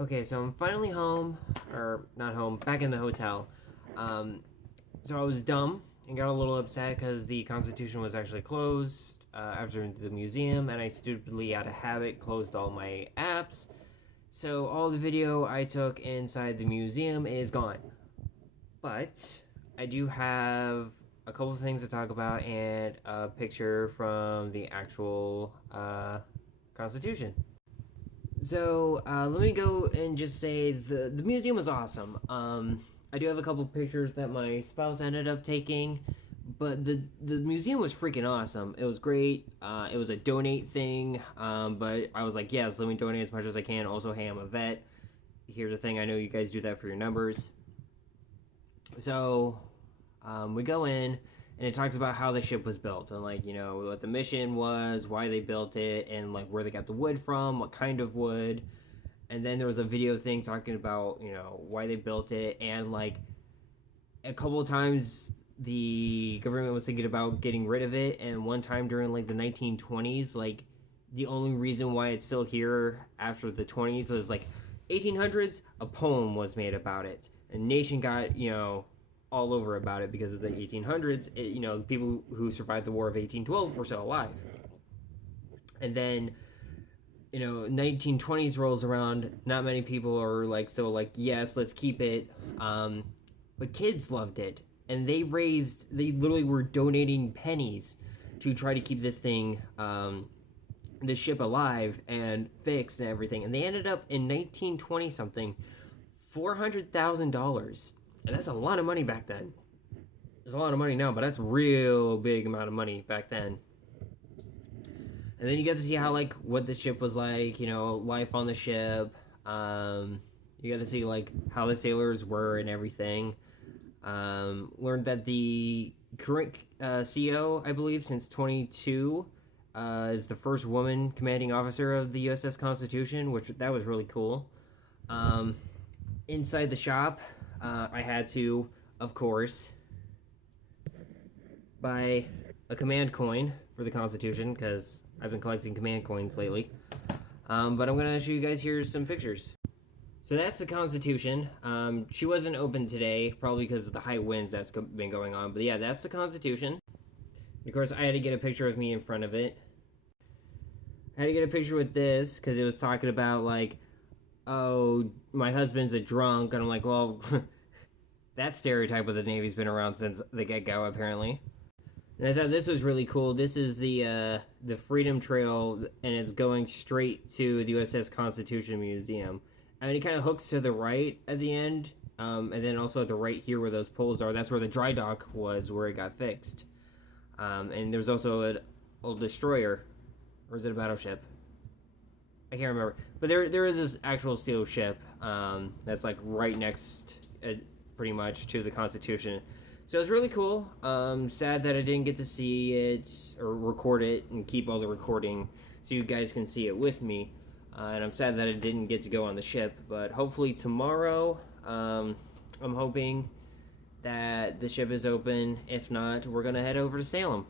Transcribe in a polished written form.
Okay, so I'm finally home, or not home, back in the hotel. So I was dumb and got a little upset because the Constitution was actually closed after the museum, and I stupidly, out of habit, closed all my apps. So all the video I took inside the museum is gone. But I do have a couple of things to talk about and a picture from the actual Constitution. So let me go and just say the museum was awesome. I do have a couple pictures that my spouse ended up taking, but the museum was freaking awesome. It was great. It was a donate thing, but I was like, yes, let me donate as much as I can. Also, hey, I'm a vet. Here's the thing. I know you guys do that for your numbers. So we go in, and it talks about how the ship was built and, like, you know, what the mission was, why they built it, and like where they got the wood from, what kind of wood. And then there was a video thing talking about, you know, why they built it, and like a couple of times the government was thinking about getting rid of it, and one time during like the 1920s, like the only reason why it's still here after the 20s was like 1800s, a poem was made about it. A nation got, you know, all over about it because of the 1800s. You know, the people who survived the War of 1812 were still alive. And then, you know, 1920s rolls around. Not many people are like, so like, yes, let's keep it. But kids loved it, and they literally were donating pennies to try to keep this thing, this ship alive and fixed and everything. And they ended up in 1920 something, $400,000. And that's a lot of money back then. There's a lot of money now, but that's a real big amount of money back then. And then you get to see how, like, what the ship was like, you know, life on the ship. You get to see, like, how the sailors were and everything. Learned that the current CEO, I believe, since 22, is the first woman commanding officer of the USS Constitution, which that was really cool. Inside the shop, I had to, of course, buy a command coin for the Constitution, because I've been collecting command coins lately. But I'm going to show you guys here some pictures. So that's the Constitution. She wasn't open today, probably because of the high winds that's been going on. But yeah, that's the Constitution. Of course, I had to get a picture of me in front of it. I had to get a picture with this, because it was talking about, like, oh, my husband's a drunk. And I'm like, well, that stereotype of the Navy's been around since the get-go, apparently. And I thought this was really cool. This is the Freedom Trail, and it's going straight to the USS Constitution Museum. I mean, it kind of hooks to the right at the end, and then also at the right here where those poles are. That's where the dry dock was, where it got fixed. And there's also an old destroyer, or is it a battleship? I can't remember. But there is this actual steel ship that's like right next, pretty much, to the Constitution. So it's really cool. Sad that I didn't get to see it or record it and keep all the recording so you guys can see it with me. And I'm sad that I didn't get to go on the ship. But hopefully tomorrow, I'm hoping that the ship is open. If not, we're going to head over to Salem.